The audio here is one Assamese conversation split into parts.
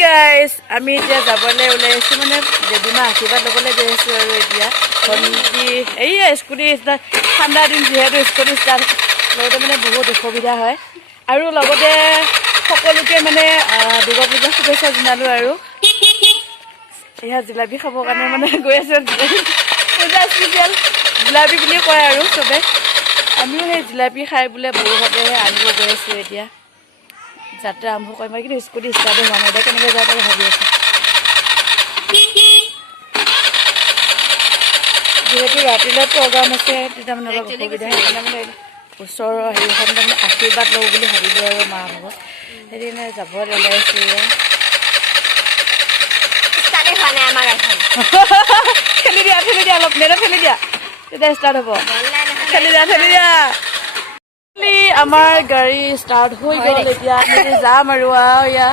গাইজ আমি এতিয়া যাবলৈ ওলাইছোঁ মানে দেৱীমা আশীৰ্বাদ ল'বলৈ গৈ আছোঁ আৰু এতিয়া ভণ্টি এইয়া স্কুটি ষ্টাৰ্ট ঠাণ্ডা দিন যিহেতু স্কুটি ষ্টাৰ্ট লগতে মানে বহুত অসুবিধা হয় আৰু লগতে সকলোকে মানে দুৰ্গা পূজাৰ শুভেচ্ছা জনালোঁ আৰু এয়া জিলাপি খাবৰ কাৰণে মানে গৈ আছোঁ পূজা স্পেচিয়েল জিলাপি বুলিয়ে কয় আৰু চবে আমিও সেই জিলাপি খাই বোলে বৌহঁতে আনিব গৈ আছোঁ এতিয়া যাত্ৰা আৰম্ভ কৰিম কিন্তু স্কুটি ষ্টাৰ্ট হোৱা নাই কেনেকৈ যাওঁ তাকে ভাবি আছোঁ যিহেতু ৰাতিলৈ প্ৰগ্ৰাম আছে তেতিয়া মানে অলপ অসুবিধা সেইকাৰণে মানে ওচৰৰ হেৰিখন তাৰমানে আশীৰ্বাদ লওঁ বুলি ভাবিলোঁ আৰু মা ভাগত সেইদিনা যাব ওলাইছোঁ ঠেলি দিয়া অলপ নেটত ঠেলি দিয়া তেতিয়া ষ্টাৰ্ট হ'ব ঠেলি দিয়া আমাৰ গাড়ী ষ্টাৰ্ট হৈ গ'ল এতিয়া আমি যাম আৰু এয়া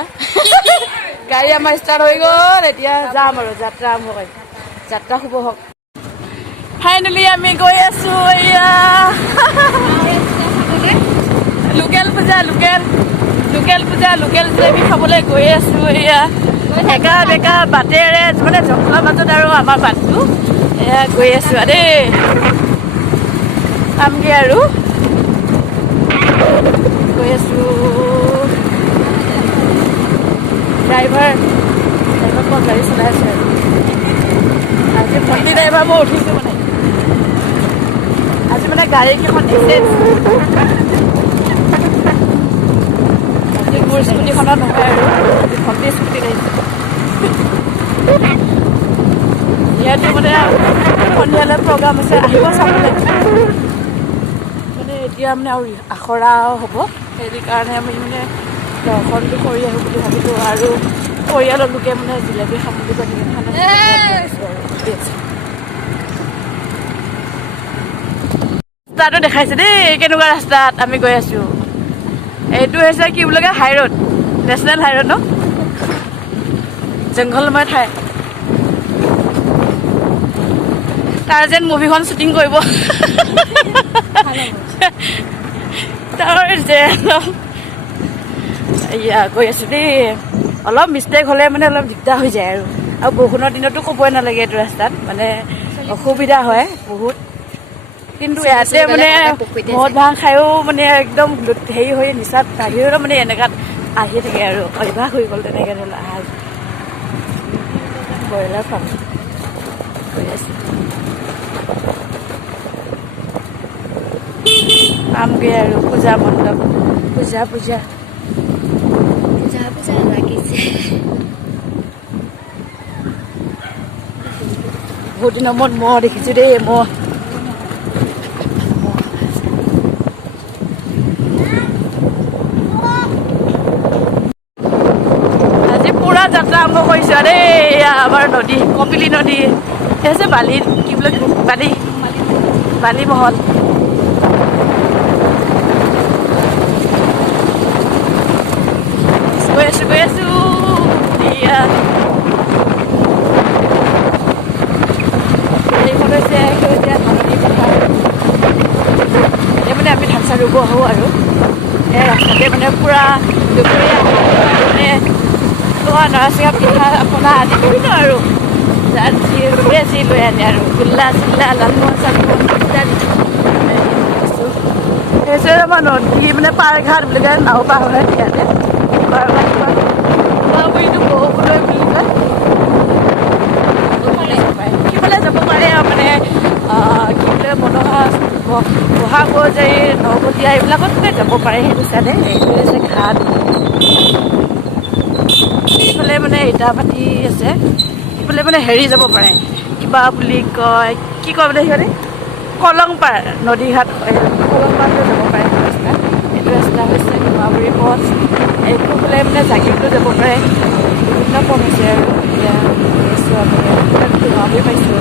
গাড়ী আমাৰ ষ্টাৰ্ট হৈ গ'ল এতিয়া যাম আৰু যাত্ৰা আৰম্ভ কৰিম যাত্ৰা শুভ হওক ফাইনেলি আমি গৈ আছোঁ এয়া লোকেল জিলাপি খাবলৈ গৈ আছোঁ এয়া একা বেকা বাটেৰে মানে জংঘলৰ মাজত আৰু আমাৰ বাটটো এয়া গৈ আছোঁ দেই পামগৈ আৰু গৈ আছোঁ ড্ৰাইভাৰ ক'ত গাড়ী চলাই আছে আৰু আজি ভণ্টি ড্ৰাইভাৰ মই উঠিছোঁ মানে আজি মানে গাড়ীকেইখন দিছে আজি মোৰ স্কুটিখনত নহয় আৰু আজি ভণ্টি স্কুটিত আহিছে যিহেতু মানে সন্ধিয়ালৈ প্ৰগ্ৰাম আছে আহিব চাবলৈ মানে এতিয়া মানে আৰু আখৰাও হ'ব সেইকাৰণে আমি মানে দৰ্শনটো কৰি আহোঁ বুলি ভাবিলোঁ আৰু পৰিয়ালৰ লোকে মানে জিলাপি খাম বুলি কৈ ৰাস্তাটো দেখাইছে দেই কেনেকুৱা ৰাস্তাত আমি গৈ আছোঁ এইটো হৈছে কি বুলি কয় হাই ৰোড নেশ্যনেল হাই ৰোড ন জংঘলময় ঠাই তাৰ যেন মুভিখন শ্বুটিং কৰিব তাৰ যেন এয়া গৈ আছোঁ দেই অলপ মিষ্টেক হ'লে মানে অলপ দিগদাৰ হৈ যায় আৰু বৰষুণৰ দিনতো ক'বই নালাগে এইটো ৰাস্তাত মানে অসুবিধা হয় বহুত কিন্তু ইয়াতে মানে মদ ভাং খায়ো মানে একদম হেৰি হৈ নিচাত বাহিৰতো মানে এনেকুৱাত আহি থাকে আৰু অভ্যাস হৈ গ'ল তেনেকৈ ধৰি লওক আহা ব্ৰইলাৰ ফাৰ্ম গৈ আছোঁ পামগৈ আৰু পূজা মণ্ডপ পূজা লাগিছে বহুত দিনৰ মূৰত মহ দেখিছোঁ দেই মহ আজি পুৰা যাত্ৰা আৰম্ভ কৰিছোঁ দেই এয়া আমাৰ নদী কপিলী নদী সেই আছে বালি কি বোলে বালিমহল গৈ আছোঁ এয়া এইখন হৈছে সেউজীয়া ধাননি পথাৰ এই মানে আমি ধান চান ৰুব আহোঁ আৰু এই ৰাস্তাতে মানে পূৰা দুপৰীয়া মানে নৰাচিঙা পিঠা পনা আদি কৰিলোঁ আৰু যি লৈ আনে আৰু গোল্লা চিল্লা লালমোহন চালমোহন ইত্যাদি হৈছে আমাৰ নদী মানে পাৰঘাট বুলি কয় নাও পাৰ হয় ইয়াতে পাৰঘাটটো বহুলৈ বুলি কয় সিফালে যাব পাৰে আৰু মানে কি বোলে মনোহা বহাগজাৰী নৱতীয়া এইবিলাকত মানে যাব পাৰে সেইটো চাইডে এইটো হৈছে ঘাট এইফালে মানে ইটা ভাটি আছে এইফালে মানে হেৰি যাব পাৰে কিবা বুলি কয় কি কয় বোলে সিহঁতে কলংপাৰ নদীঘাট কলংপাৰলৈ যাব পাৰে ৰাস্তা এইটো ৰাস্তা হৈছে ডিমাগুৰি পথ এইটো ফালে মানে জাগিৰটো যাব পাৰে বিভিন্ন পথ আছে আৰু এতিয়া গৈছোঁ আপোনাৰ ডিমাগুৰি পাইছোঁ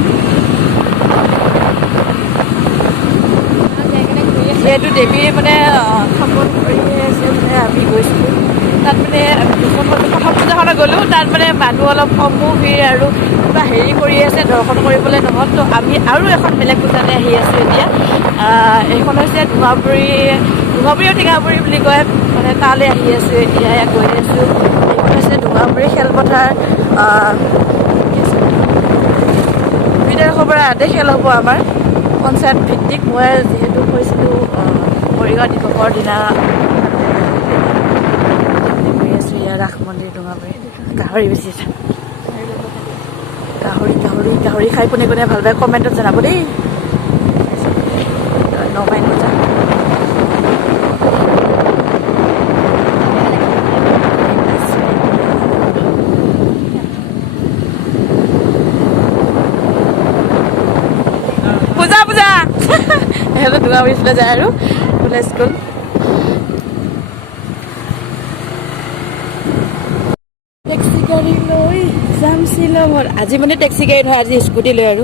যিহেতু দেৱীৰ মানে স্থাপন কৰি আছে মানে আমি গৈছিলোঁ তাত মানে প্ৰথম পূজাখনত গ'লোঁ তাত মানে মানুহ অলপ কমো ভিৰ আৰু কিবা হেৰি কৰি আছে দৰ্শন কৰিবলৈ নহ'ল তো আমি আৰু এখন বেলেগ পূজাতে আহি আছোঁ এতিয়া এইখন হৈছে ধুমাগুৰি টেঙাগুৰি বুলি কয় মানে তালৈ আহি আছোঁ এতিয়া গৈ আছোঁ এইখন হৈছে ধুমাগুৰি দুঙাবাৰী খেলপথাৰ পৰা ইয়াতে খেল হ'ব আমাৰ পঞ্চায়ত ভিত্তিক। মই যিহেতু কৈছিলোঁ মৰিগাঁও দিৱসৰ দিনা কৰি আছোঁ ইয়াৰ ৰাস মন্দিৰ দুঙাবাৰী। গাহৰি বেছি আছে, গাহৰি খাই কোনে কোনে ভাল পায় কমেণ্টত জনাব দেই। 9 বজা সিহঁতে দুঙাবাৰী ফালে যায় আৰু বোলে স্কুল। টেক্সি গাড়ী লৈ যাম শ্বিলঙত। আজি মানে টেক্সি গাড়ী নহয়, আজি স্কুটি লৈ আৰু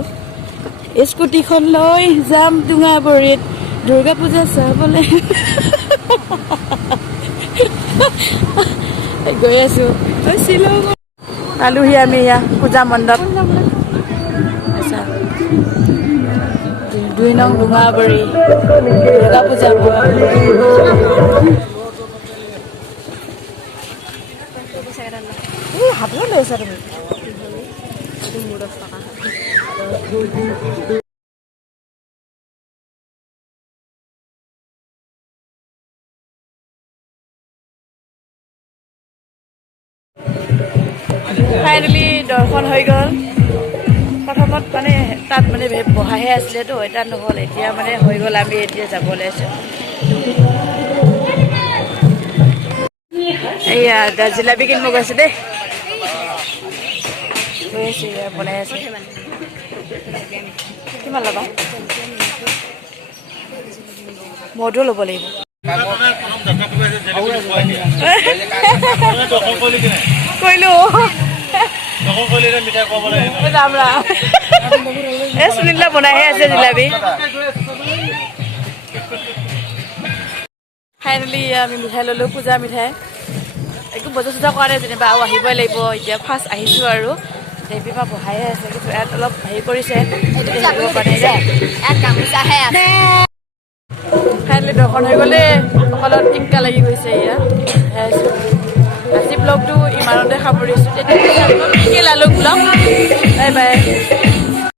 স্কুটিখন লৈ যাম দুঙাবাৰীত দুৰ্গা পূজা চাবলৈ। গৈ আছো শ্বিলঙত। পালোহি আমি এয়া পূজা মণ্ডপ। 2 নং দুঙাবাৰী দুৰ্গা পূজা। হাতত লৈ আছা তুমি? ফাইনেলি দৰ্শন হৈ গ'ল। প্ৰথমত মানে তাত মানে বহাহে আছিলেতো, এটা নহ'ল, এতিয়া মানে হৈ গ'ল। আমি এতিয়া যাব ওলাইছোঁ। এইয়া জিলাপি কিনিব গৈছে দেই, গৈ আছোঁ। এয়া বনাই আছে। কিমান ল'বা? মধু ল'ব লাগিব। কৰিলোঁ সুনীলা বনাইহে আছে জিলাপি। ফাইনেলি আমি মিঠাই ল'লোঁ, পূজা মিঠাই। একো বজাৰ চজাৰ কৰা নাই যেনিবা, আৰু আহিবই লাগিব। এতিয়া ফাৰ্ষ্ট আহিছোঁ আৰু দেৱী মা বহাইহে আছে, কিন্তু ইয়াত অলপ হেৰি কৰিছে। ফাইনেলি দৰ্শন হৈ গ'লে অকলত টিংকা লাগি গৈছে। এয়া আজি ব্লগটো ইমানতে সামৰিছোঁ। তেতিয়া লালুক ব্লগ। Bye bye.